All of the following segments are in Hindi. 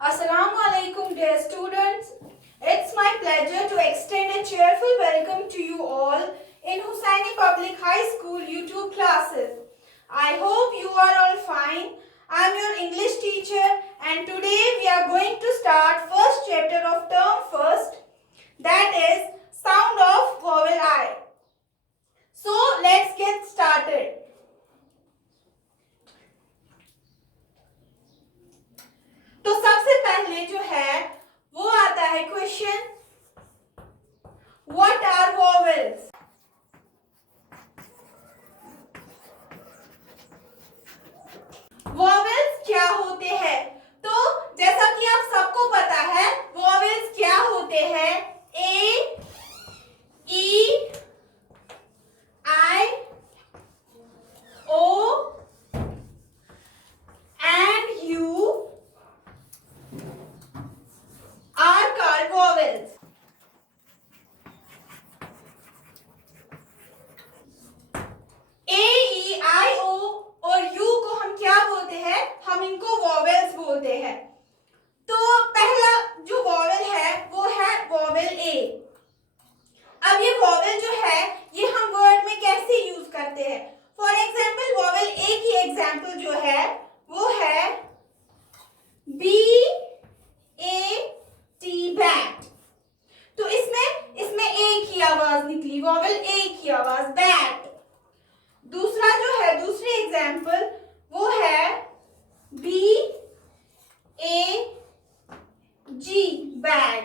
Assalamu alaikum, dear students. It's my pleasure to extend a cheerful welcome to you all in Hussaini Public High School YouTube classes. I hope you are all fine. I'm your English teacher and today we are going to start first chapter of term first, that is sound of vowel I. So let's get started. तो सबसे पहले जो है वो आता है question, what are vowels. Vowels क्या होते हैं? तो जैसा कि आप सबको पता है वॉवेल्स क्या होते हैं। ए, ई, आई, ओ and U are called vowels. A, E, I, O और U को हम क्या बोलते हैं? हम इनको vowels बोलते हैं। तो पहला जो vowel है वो है vowel A। अब ये vowel जो है ये हम word में कैसे यूज करते हैं? फॉर एग्जाम्पल vowel A की एग्जाम्पल जो है वो है B-A-T बैट। तो इसमें ए की आवाज निकली, वॉवेल ए की आवाज, बैट। दूसरा जो है दूसरी एग्जाम्पल वो है B-A-G बैग।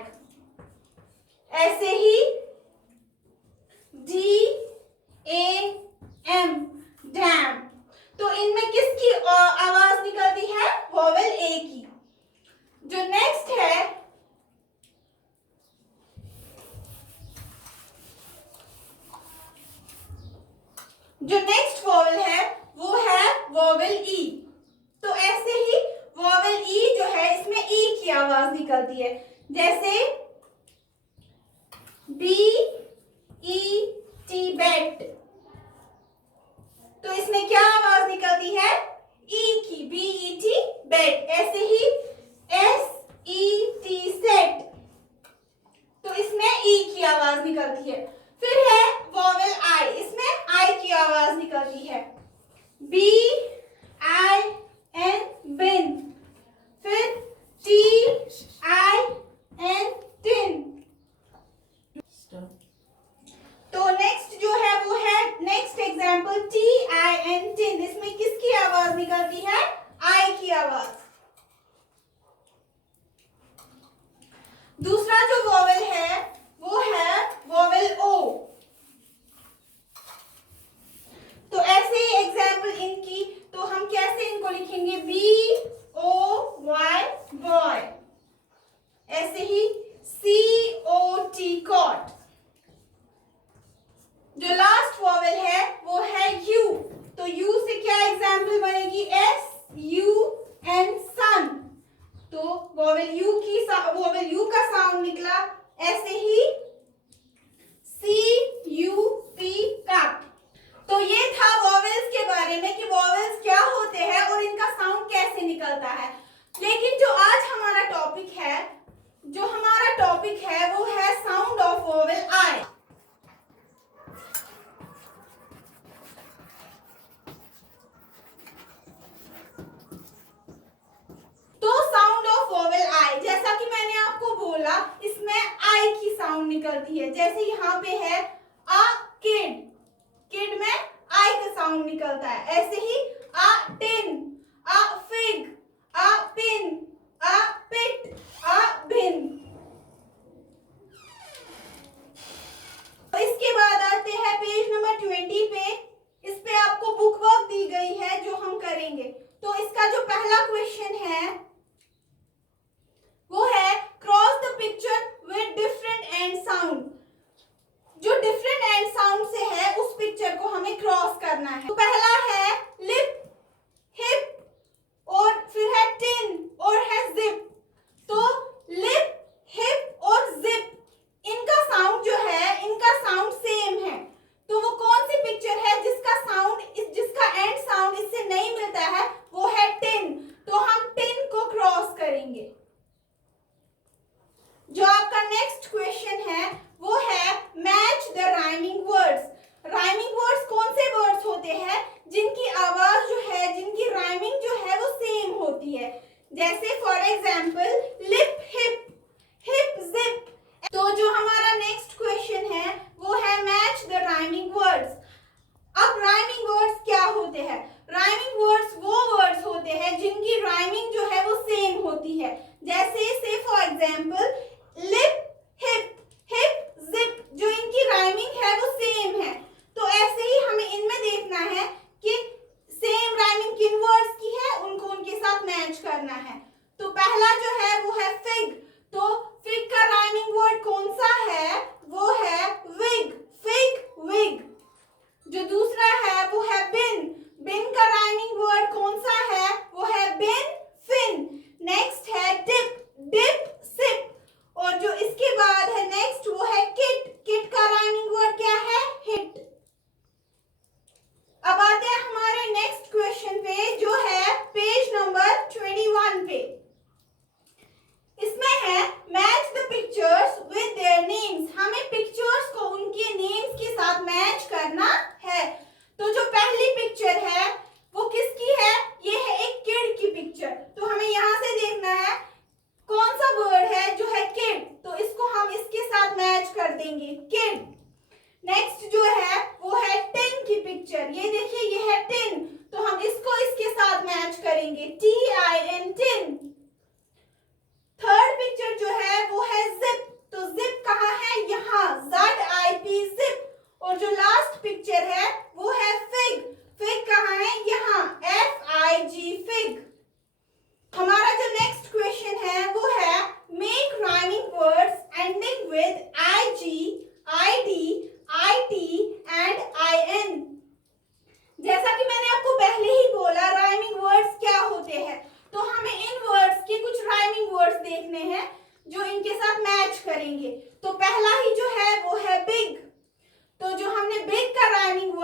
ऐसे ही D-A-M डैम। तो इनमें किसकी आवाज निकलती है? वॉवेल ए की। जो नेक्स्ट है जो नेक्स्ट वॉवेल है वो है वॉवेल ई। तो ऐसे ही वॉवेल ई जो है इसमें ई की आवाज निकलती है, जैसे B-E-T बैट। तो इसमें क्या आवाज निकलती है? ई की, B-E-T बैट। ऐसे ही S-E-T सेट। तो इसमें ई की आवाज निकलती है। फिर है वॉवेल आई, इसमेन आई की आवाज निकलती है, B-I-N बिन। फिर T-I-N टिन। तो नेक्स्ट जो है वो है नेक्स्ट एग्जाम्पल T-I-N टिन। इसमें किसकी आवाज निकलती है? आई की आवाज। दूसरा जो वॉवेल है वो है वॉवेल ओ। तो ऐसे ही एग्जाम्पल इनकी, तो हम कैसे इनको लिखेंगे? B-O-Y boy. ऐसे ही C-O-T कॉट। जो लास्ट वॉवेल है वो है U। तो U से क्या एग्जाम्पल बनेगी? S-U-N सन। तो वॉवेल U का साउंड निकला। ऐसे ही C-U-P कप। तो ये था वॉवेल्स के बारे में कि वॉवेल्स क्या होते हैं और इनका साउंड कैसे निकलता है। लेकिन जो आज हमारा टॉपिक है वो है साउंड ऑफ वॉवेल आई। तो साउंड ऑफ वॉवेल आई, जैसा कि मैंने आपको बोला इसमें आई की साउंड निकलती है। जैसे यहाँ पे है अ किड, किड में आई का साउंड निकलता है। ऐसे ही a tin, a fig, a pin, अ पिट, अ बिन। तो इसके बाद आते हैं पेज नंबर 20 पे। इस पे आपको बुक वर्क दी गई है जो हम करेंगे। तो इसका जो पहला क्वेश्चन है वो है cross the picture with different and sound. जो डिफरेंट एंड साउंड से है उस पिक्चर को हमें क्रॉस करना है। तो पहला है लिप, हिप और फिर है टिन और है जिप। तो लिप, हिप और जिप, इनका साउंड जो है इनका साउंड सेम है। तो वो कौन सी पिक्चर है जिसका एंड साउंड इससे नहीं मिलता है? वो है टिन। तो हम टिन को क्रॉस करेंगे।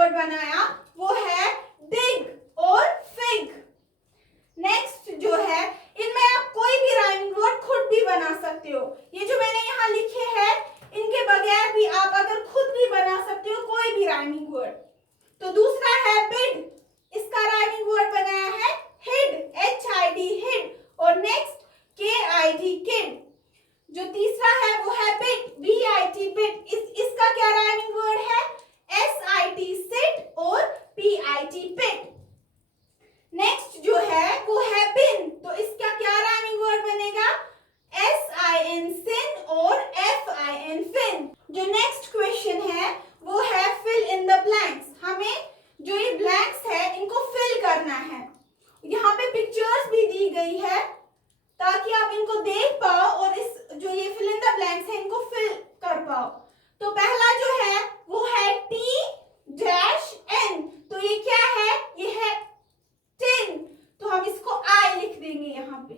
वर्ड बनाया वो है डिग और फिग। नेक्स्ट जो है, इनमें आप कोई भी राइमिंग वर्ड खुद भी बना सकते हो। ये जो मैंने यहाँ लिखे हैं इनके बगैर भी आप अगर खुद भी बना सकते हो कोई भी राइमिंग वर्ड। तो दूसरा है बिड, इसका राइमिंग वर्ड बनाया है हिड, HID हिड, और नेक्स्ट KID किड। जो तीसरा है वो है बिट, BIT बिट, इसका क्या राइमिंग वर्ड है SIT सिट और PIT पिट। नेक्स्ट जो है वो है बिन, तो इसका क्या राइमिंग वर्ड बनेगा SIN सिन और FIN फिन। जो नेक्स्ट क्वेश्चन है वो है फिल इन द ब्लैंक्स। हमें जो ये ब्लैंक्स है इनको फिल करना है। यहाँ पे पिक्चर्स भी दी गई है ताकि आप इनको देख पाओ और इस जो ये फिल इन द ब्लैंक्स है इनको फिल कर पाओ। तो पहला जो है वो है T-N, तो ये क्या है, ये है टिन, तो हम इसको I लिख देंगे यहाँ पे।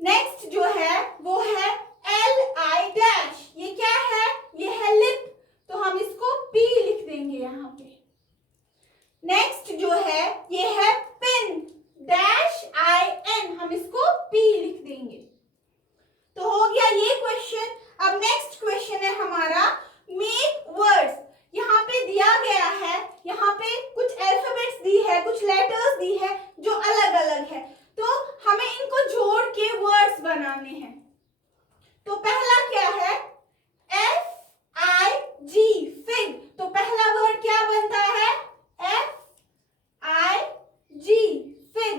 नेक्स्ट जो है वो है LI डैश, ये क्या है, ये है लिप, तो हम इसको P लिख देंगे यहाँ पे। नेक्स्ट जो है ये है पिन डैश IN, हम इसको P लिख देंगे। तो हो गया ये क्वेश्चन। अब नेक्स्ट क्वेश्चन है हमारा मेक वर्ड्स। यहाँ पे दिया गया है, यहाँ पे कुछ अल्फाबेट्स दी है, कुछ लेटर्स दी है जो अलग अलग है, तो हमें इनको जोड़ के वर्ड्स बनाने हैं। तो पहला क्या है FIG फिग, तो पहला वर्ड क्या बनता है FIG फिग।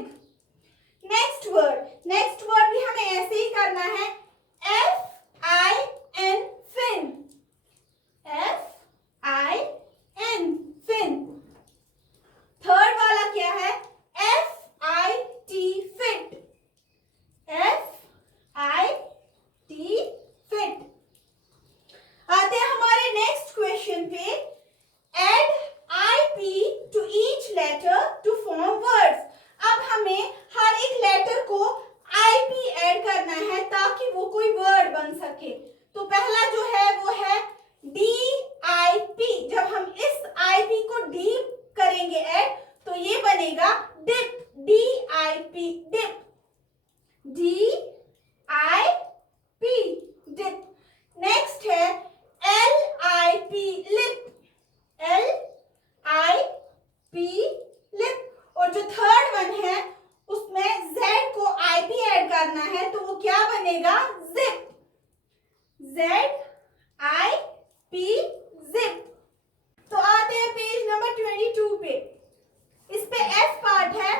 नेक्स्ट वर्ड भी हमें ऐसे ही करना है FIN fin, FIN fin. Third वाला क्या है FIT फिट, FIT फिट। आते हैं हमारे नेक्स्ट क्वेश्चन पे, add IP to each letter to form words। अब हमें हर एक लेटर को IP ऐड करना है ताकि वो कोई वर्ड बन सके। तो पहला जो है वो है DIP, जब हम इस IP को डीप करेंगे ऐड तो ये बनेगा dip, DIP dip, DIP dip. Next है LIP लिप, LIP लिप, और जो थर्ड वन है उसमें Z को IP ऐड करना है तो वो क्या बनेगा जिप, ZIP जिप। तो आते हैं पेज नंबर 22 पे। इस पे F पार्ट है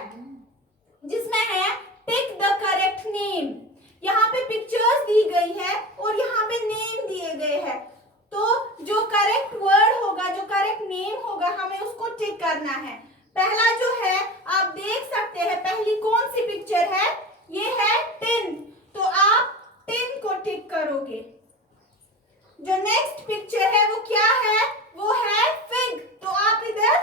जिसमें है टिक द करेक्ट नेम। यहाँ पे पिक्चर्स दी गई है और यहाँ पे नेम दिए गए हैं, तो जो करेक्ट वर्ड होगा, जो करेक्ट नेम होगा, हमें उसको टिक करना है। पहला जो है आप देख सकते हैं, पहली कौन सी पिक्चर है, ये है टिन, तो आप टिन को टिक करोगे। जो नेक्स्ट पिक्चर है वो क्या है, वो है फिग, तो आप इधर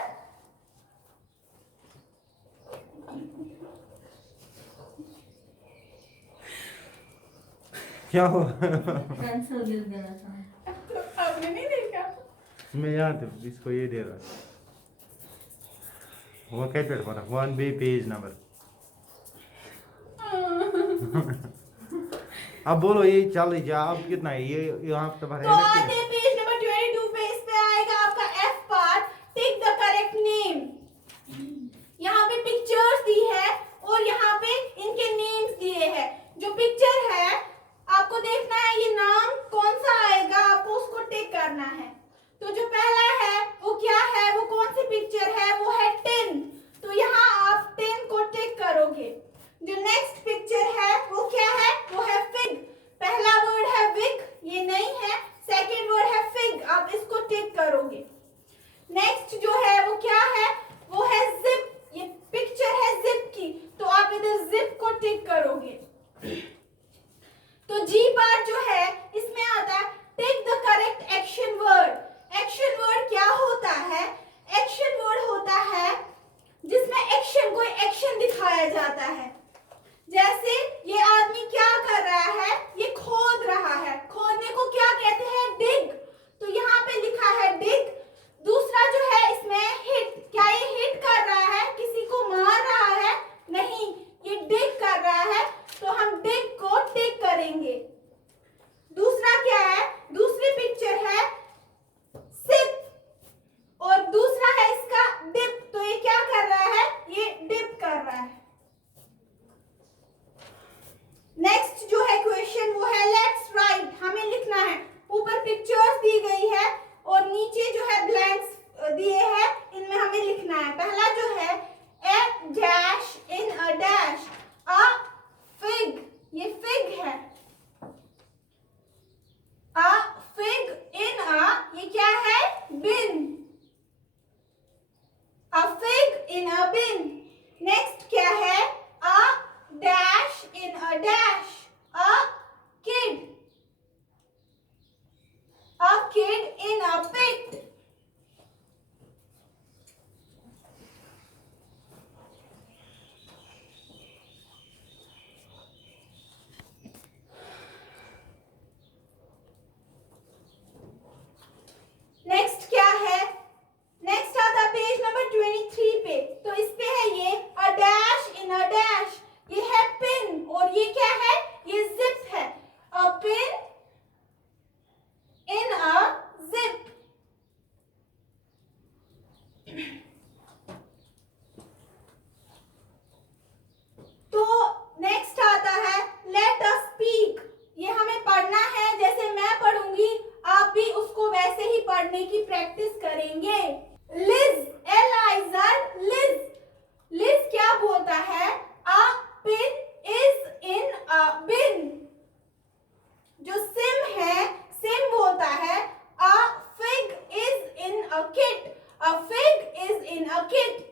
क्या हुआ? पेंसिल गिर गया था। तो आपने नहीं देखा, मैं याद है, इसको ये दे रहा है वो क्या पेड़ पर 1B पेज नंबर। अब बोलो ये चल रही अब कितना है ये यहाँ पे भरे तो आते हैं पेज नंबर 22 पे। इस पे आएगा आपका F part, tick the correct name. यहाँ पे पिक्चर्स दी है और यहाँ पे इनके नेम्स दिए हैं। जो पिक्चर है आपको देखना है ये नाम कौन सा आएगा, आपको उसको टिक करना है। तो जो पहला है वो क्या है, वो कौन सी पिक्चर है, वो है टिन, तो यहाँ आप टिन को टिक करोगे। जो नेक्स्ट पिक्चर है वो क्या है, वो है फिग। पहला वर्ड है विग, ये नहीं है। सेकंड वर्ड है bin. नेक्स्ट क्या है? a dash in a dash. a kid. a kid in a pit. Next क्या है? नेक्स्ट आता है पेज नंबर 23 पे। तो इस पे है ये a dash in a dash, ये है पिन और ये क्या है? ये जिप है। A pin in a zip. तो नेक्स्ट आता है लेट अस स्पीक। ये हमें पढ़ना है, जैसे मैं पढ़ूंगी आप भी उसको वैसे ही पढ़ने की प्रैक्टिस करेंगे। Liz, L-I-Z, Liz. लिज क्या बोलता है? A pin is in a bin. जो सिम है, सिम बोलता है a fig is in a kit. A fig is in a kit.